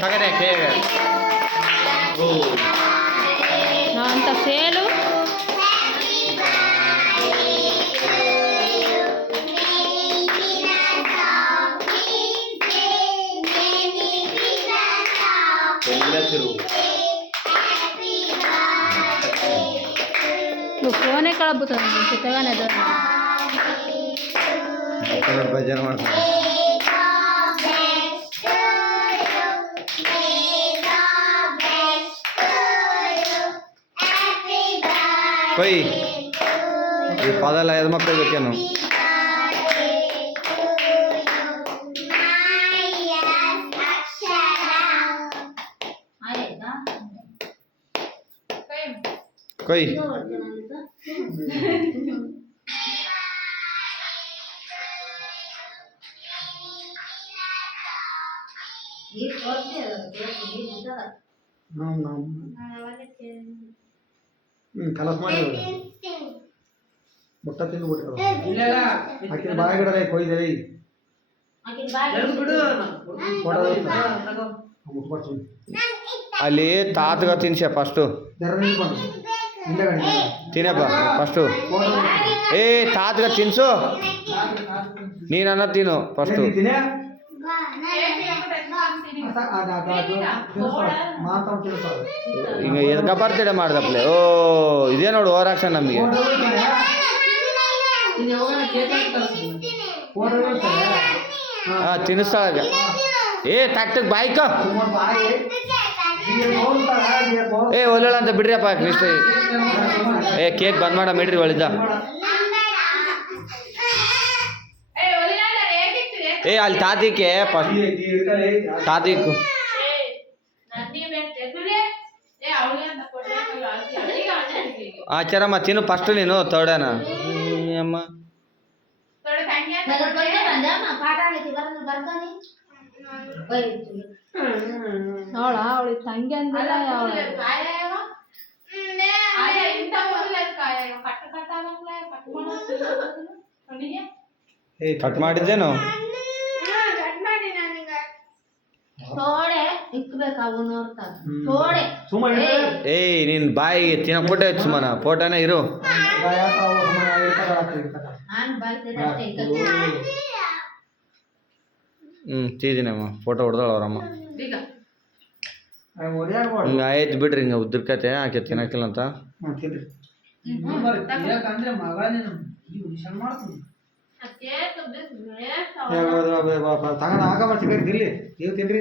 ತಗದೆ ಕೇಗ ಅಂತ ಸೇಲು ಫೋನೇ ಕಳಬುತ್ತದೆ ತಗಾನದು ಭಜನೆ ಮಾಡ್ತಾರೆ ಕೊಯ್ ಈ ಪದೆಲ್ಲ ಹೆಣ್ಮಕ್ಳು ಬೇಕೇನು ಕೊಯ್ ಕಲಸ್ ಮಾಡಿ ಬುಟ್ಟ ತಿಂದುಬಿಟ್ರು ಆಕಿನ ಬಾಯಿಗಿಡಲೇ ಕೊಯ್ದಲಿ ಅಲ್ಲಿ ತಾತಗ ತಿನ್ಸ ಫಸ್ಟು ತಿನ್ನಪ್ಪ ಫಸ್ಟು ಏ ತಾತಗ ತಿನ್ಸು ನೀನು ಅನ್ನ ತಿನ್ನು ಫಸ್ಟು ಹಿಂಗೆ ಎದ್ಕ ಬರ್ತಡೆ ಮಾಡ್ದಪ್ಲೆ ಓ ಇದೇ ನೋಡು ಓವರಾಕ್ಷನ್ ನಮಗೆ ಹಾಂ ತಿನ್ನಿಸ್ತಾಳ ಏ ತಟ್ಟಕ್ಕೆ ಬಾಯ್ಕ ಏ ಒಳ್ಳೆ ಅಂತ ಬಿಡ್ರಿಯಪ್ಪ ನಿಷ್ಠ ಏ ಕೇಕ್ ಬಂದ್ ಮಾಡ ಬಿಡ್ರಿ ಒಳ್ಳಿದ್ದ ಏ ಅಲ್ಲಿ ತಾತಿಕೆ ಫಸ್ಟ್ ತಾತಿಕು ಆಚಾರಮ್ಮ ತಿನ್ನು ಫಸ್ಟ್ ನೀನು ತೋಡನ ಅಮ್ಮ ಅವಳಿಗೆ ತಂಗಿ ಅಂದಿಲ್ಲ ಕಟ್ ಮಾಡಿದ್ದೇನು ಏಯ್ ನೀನ್ ಬಾಯಿಗೆ ತಿನ್ನಕ್ಬಿಟ್ಟೆ ಸುಮ್ಮನ ಫೋಟೋನೇ ಇರು ತಿಂದಿನಮ್ಮ ಫೋಟೋ ಹೊಡೆದಳ ಅವ್ರಮ್ಮ ಹಿಂಗೆ ಆಯ್ತು ಬಿಡ್ರಿ ಹಿಂಗೆ ಉದ್ರಕತೆ ಆಕೆ ತಿನ್ನಕಿಲ್ಲ ಅಂತ ತಗೊಂಡು ಆಗ ಬರ್ತೀವಿ ನೀವು ತಿನ್ರಿ